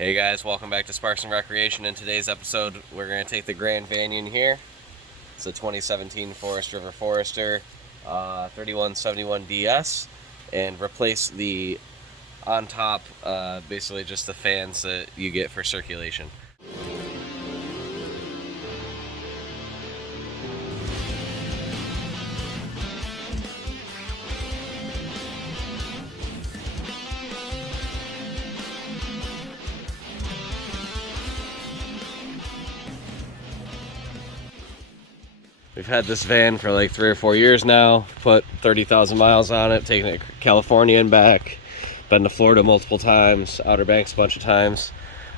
Hey guys, welcome back to Sparks and Recreation. In today's episode, we're going to take the Grand Banyan here. It's a 2017 Forest River Forester 3171 DS and replace the on top, basically just the fans that you get for circulation. We've had this van for like 3 or 4 years now, put 30,000 miles on it, taken it to California and back, been to Florida multiple times, Outer Banks a bunch of times.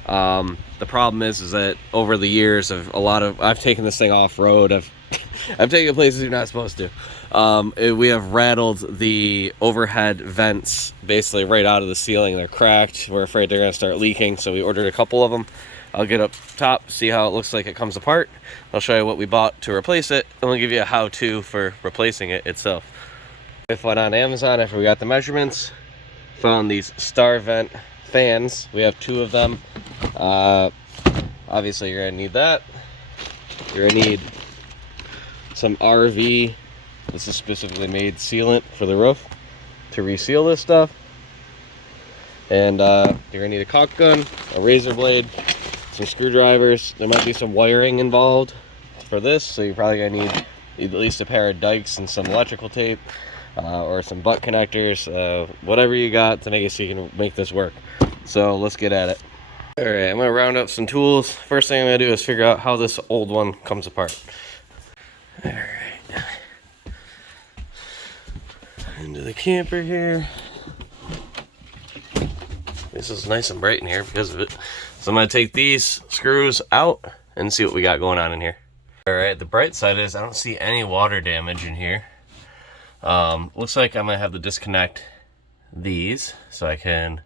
The problem is that over the years of I've taken this thing off-road, I've taken places you're not supposed to. We have rattled the overhead vents basically right out of the ceiling. They're cracked. We're afraid they're gonna start leaking, so we ordered a couple of them. I'll get up top, see how it looks like it comes apart. I'll show you what we bought to replace it, and we'll give you a how-to for replacing it itself. We went on Amazon after we got the measurements, found these Star Vent fans. We have 2 of them. Obviously you're gonna need that. You're gonna need some RV. This is specifically made sealant for the roof to reseal this stuff. And you're gonna need a caulk gun, a razor blade, some screwdrivers. There might be some wiring involved for this, so you're probably gonna need at least a pair of dikes and some electrical tape, or some butt connectors, whatever you got to make it so you can make this work. So let's get at it. All right, I'm gonna round up some tools. First thing I'm gonna do is figure out how this old one comes apart. All right, into the camper here. This is nice and bright in here because of it. So I'm gonna take these screws out and see what we got going on in here. All right, the bright side is I don't see any water damage in here. Looks like I'm gonna have to disconnect these so I can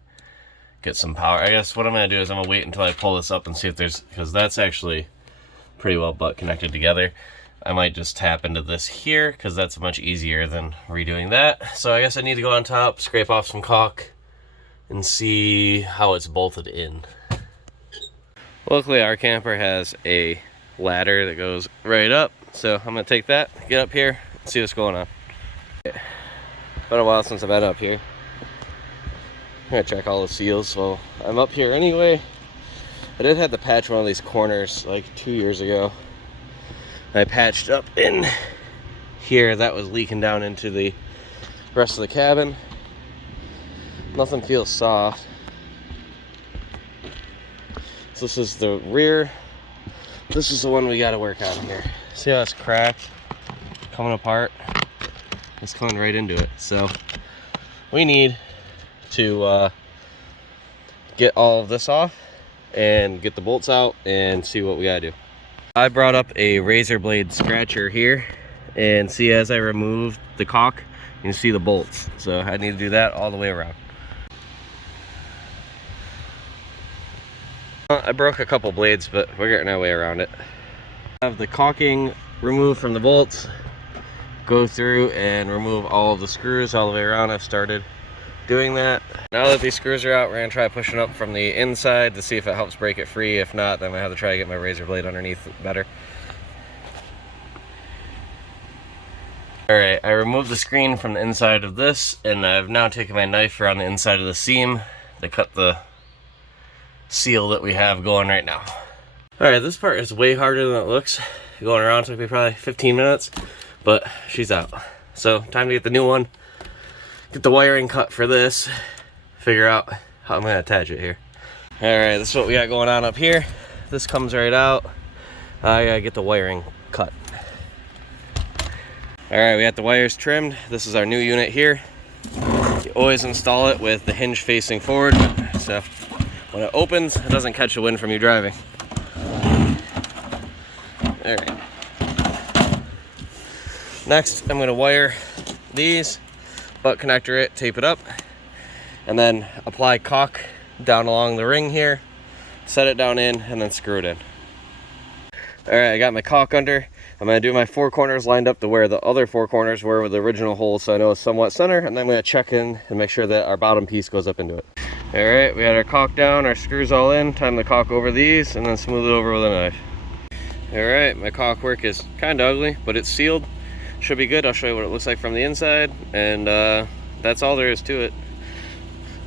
get some power. I guess what I'm gonna do is I'm gonna wait until I pull this up and see if there's, because that's actually pretty well butt connected together. I might just tap into this here because that's much easier than redoing that. So I guess I need to go on top, scrape off some caulk, and see how it's bolted in. Luckily our camper has a ladder that goes right up, so I'm gonna take that, get up here, and see what's going on. Been a while since I've been up here. I'm gonna check all the seals, so I'm up here anyway. I did have to patch one of these corners like 2 years ago. I patched up in here, that was leaking down into the rest of the cabin. Nothing feels soft. So this is the rear. This is the one we got to work on here. See how it's cracked, coming apart? It's coming right into it. So we need to get all of this off and get the bolts out and see what we gotta do. I brought up a razor blade scratcher here, and see, as I remove the caulk, you can see the bolts. So I need to do that all the way around. I broke a couple blades, but we're getting our way around it. I have the caulking removed from the bolts. Go through and remove all of the screws all the way around. I've started doing that. Now that these screws are out, we're gonna try pushing up from the inside to see if it helps break it free. If not, then I'm gonna have to try to get my razor blade underneath better. All right, I removed the screen from the inside of this, and I've now taken my knife around the inside of the seam to cut the seal that we have going right now. All right, this part is way harder than it looks. Going around took me probably 15 minutes, but she's out. So time to get the new one, get the wiring cut for this, figure out how I'm gonna attach it here. All right, this is what we got going on up here. This comes right out. I gotta get the wiring cut. All right, we got the wires trimmed. This is our new unit here. You always install it with the hinge facing forward, so when it opens, it doesn't catch the wind from you driving. All right. Next, I'm gonna wire these, butt connector it, tape it up, and then apply caulk down along the ring here, set it down in, and then screw it in. All right, I got my caulk under. I'm gonna do my 4 corners lined up to where the other 4 corners were with the original hole, so I know it's somewhat center, and then I'm gonna check in and make sure that our bottom piece goes up into it. Alright, we got our caulk down, our screws all in. Time to caulk over these and then smooth it over with a knife. Alright, my caulk work is kind of ugly, but it's sealed. Should be good. I'll show you what it looks like from the inside, and that's all there is to it.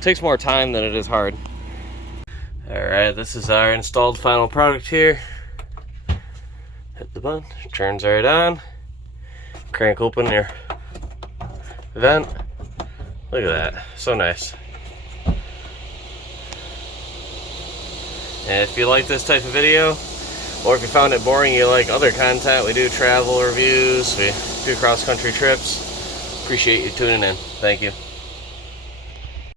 Takes more time than it is hard. Alright, this is our installed final product here. Hit the button, turns right on. Crank open your vent. Look at that, so nice. And if you like this type of video, or if you found it boring, you like other content, we do travel reviews, we do cross-country trips. Appreciate you tuning in. Thank you.